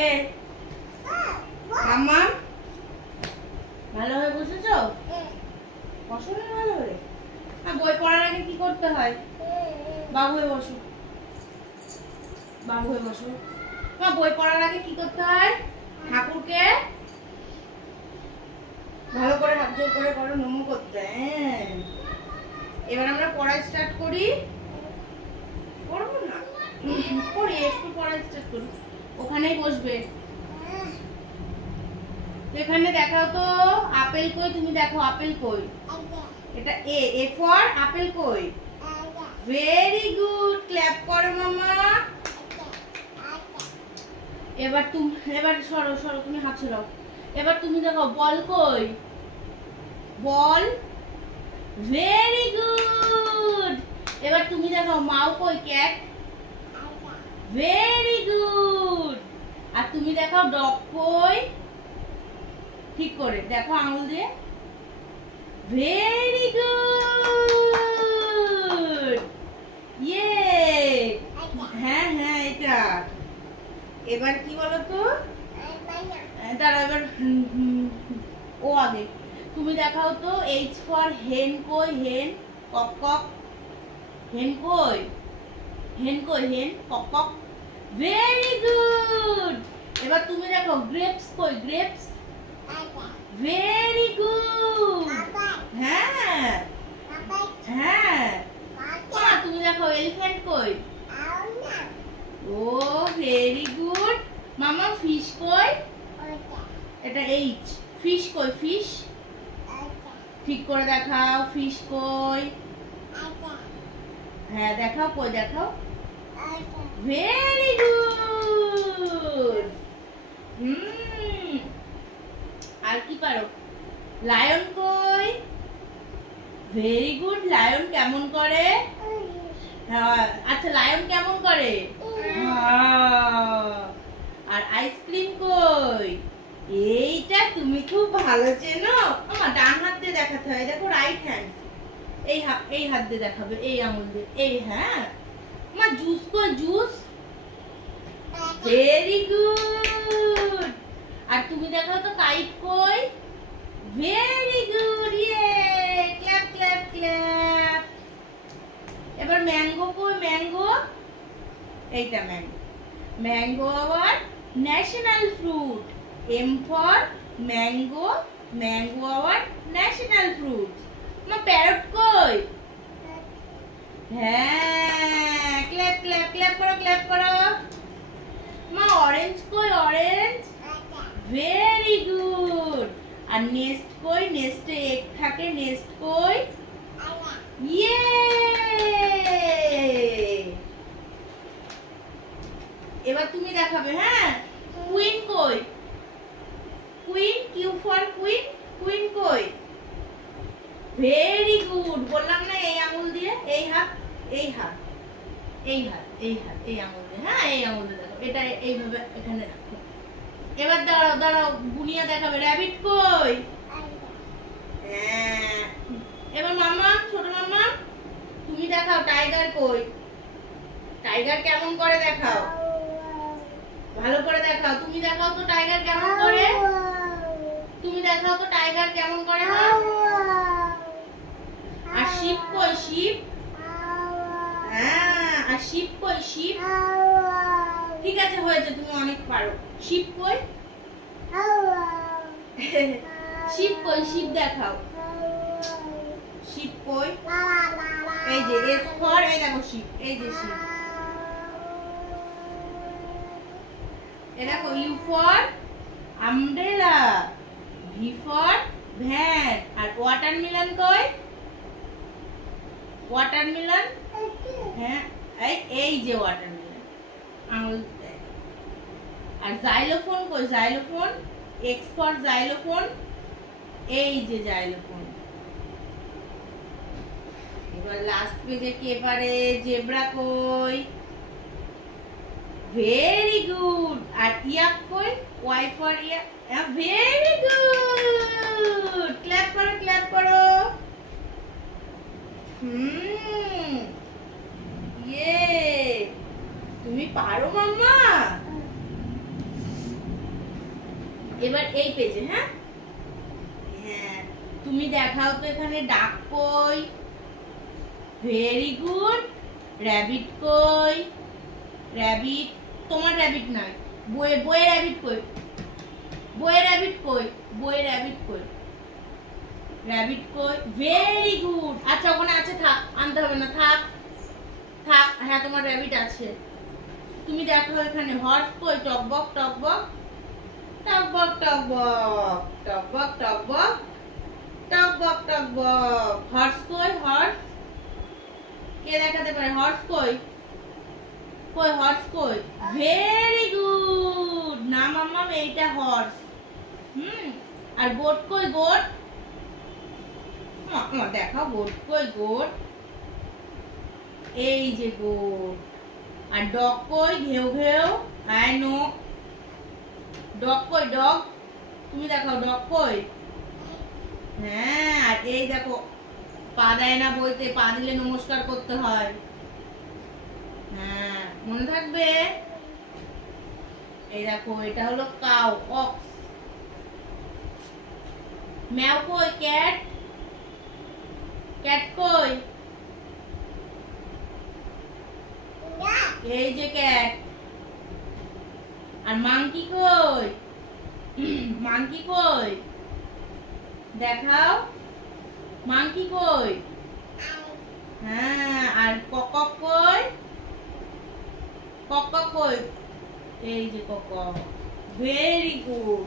এ মাম্মা ভালো হয়ে বসেছো? বসো না ভালো করে। হ্যাঁ, বই পড়ার আগে কি করতে হয়? বাবু হয়ে বসো, বাবু হয়ে বসো। মা, বই পড়ার আগে কি করতে হয়? ঠাকুরকে ভালো করে হাত জোর করে করো, নমো করতে। হ্যাঁ, এবার আমরা পড়া স্টার্ট করি। পড়বো না, পড়ি, একটু পড়া স্টার্ট করি। ওখানেই বসবে। এখানে দেখাও তো আপেল কই, তুমি দেখো আপেল কই। এটা এ, এ ফর আপেল কই। ভেরি গুড, ক্ল্যাপ করো মামা। এবার সরো সরো, তুমি হাত ছড়াও। এবার তুমি দেখো বল কই, বল। Very good. এবার তুমি দেখো মাও কই, ক্যাট। Very good. আর তুমি দেখো ডগ কই, ঠিক করে দেখো আঙুল দিয়ে। ভেরি গুড, ইয়ে। হ্যাঁ হ্যাঁ, এটা। এবার কি বলো তো, দাঁড়াও, এবার ও আগে। তুমি দেখাও তো এইচ ফর হেন কই, হেন। Cock cock. হেন কই, হেন কই, hen. Cock cock. Very good. এবার তুমি দেখো গ্রেপস কই, গ্রেপস। Very good. হ্যাঁ হ্যাঁ। তুমি দেখো এলিফ্যান্ট কই। ও ভেরি গুড। মামা ফিশ কই, এটা এইচ। ফিশ কই, ফিশ। ঠিক করে দেখাও, ফিশ কই। হ্যাঁ দেখাও, কই দেখাও। Very good. আর কি পারো? লায়ন কই। Very good. লায়ন কেমন করে? আচ্ছা, লায়ন কেমন করে? আর আইসক্রিম কই? এইটা তুমি খুব ভালো চেনো। আমার ডান হাত দিয়ে দেখাতে হয়, দেখো রাইট হ্যান্ড। এই হাত দিয়ে দেখাবে, এই আঙুল দিয়ে। এই, হ্যাঁ। আমার জুস কই, জুস। Very good. আর তুমি দেখাও তো কাইট কই। ভেরি গুড, ইয়ে। Clap clap clap. এবার ম্যাঙ্গো কই, ম্যাঙ্গো। এইটা mango. Mango our national fruit. M for mango. Mango our national fruit. মা প্যারট কই? হ্যাঁ, ক্ল্যাপ ক্ল্যাপ ক্ল্যাপ করো, ক্ল্যাপ করো। মা অরেঞ্জ কই, অরেঞ্জ। Very good. আর নেস্ট কই, নেস্টে এগ থাকে, নেস্ট কই। ইয়ে। এবার তুমি দেখাবে, হ্যাঁ। কুইন কই, queen. Q for queen. Queen কই। Very good. বললাম না এই আঙুল দিয়ে, এই হাত, এই হাত, এই হাত, এই হাত, এই আঙুল দিয়ে। হ্যাঁ, এই আঙুল দিয়ে দেখো। এটা এইভাবে এখানে রাখো। এবার দাঁড়াও দাঁড়াও, বুনিয়া দেখাবে। র‍্যাবিট কই? হ্যাঁ। এবার মামা, ছোট মামা, তুমি দেখাও টাইগার কই। টাইগার কেমন করে দেখাও, ভালো করে দেখাও। তুমি দেখাও তো টাইগার কেমন করে। তুমি দেখাও তো টাইগার কেমন করে। আর শিপ কই, শিপ। হ্যাঁ, আর শিপ কই, শিপ। ঠিক আছে, হয়েছে, তুমি অনেক পারো। শিপ কই। শিপ কই, শিপ দেখাও। শিপ কই। এই যে এস ফর, এই দেখো শিপ, এই যে শিপ। এই দেখো U for umbrella. V for van. আর ওয়াটারমেলন কই? ওয়াটারমেলন। হ্যাঁ, এই যে ওয়াটারমেলন। আঙুল। আর জাইলোফোন কই? জাইলোফোন। X for xylophone. এই যে জাইলোফোন। এবার লাস্ট পেজে কে পারে? জেব্রা কই? Very good. আর ইয়াক কই? Y for yak. Very good. Clap করো, ক্ল্যাপ করো। ইয়ে। পারো মাম্মা? এবার এই পেজে, হ্যাঁ হ্যাঁ, তুমি দেখাও তো এখানে ডাক কই? Very good. র‍্যাবিট কই? র‍্যাবিট, তোমার র‍্যাবিট নাই। বইয়ে র‍্যাবিট কই? বইয়ে র‍্যাবিট কই? বইয়ে র‍্যাবিট কই? র‍্যাবিট কই? Very good. আচ্ছা ওখানে আছে, থাক, আনতে হবে না, থাক থাক। হ্যাঁ তোমার র‍্যাবিট আছে। তুমি দেখো এখানে হর্স কই? টকবক টকবক টকবক টকবক টকবক টকবক টকবক টকবক। হর্স কই? হর্স কে দেখাতে পারে? হর্স কই? কই হর্স কই? Very good. না মাম্মা, এইটা হর্স। আর গোট কই? গোট দেখাও, গোট কই? গোট, এই যে গোট। আর ডগ কই? ঘেউ ঘেউ। I know. ডগ কই? ডগ, তুমি দেখাও ডগ কই? হ্যাঁ, আর এই দেখো, পা দেয় না বইতে, পা দিলে নমস্কার করতে হয়। হ্যাঁ মনে থাকবে। এই দেখো, এটা হলো কাউ, অক্স। ম্যাও কই? ক্যাট, ক্যাট কই? এই যে ক্যাট। আর মাংকি কই? মাংকি কই? দেখাও, মাংকি কই? হ্যাঁ, আর কক কই? কক কই? এই যে কক। Very good.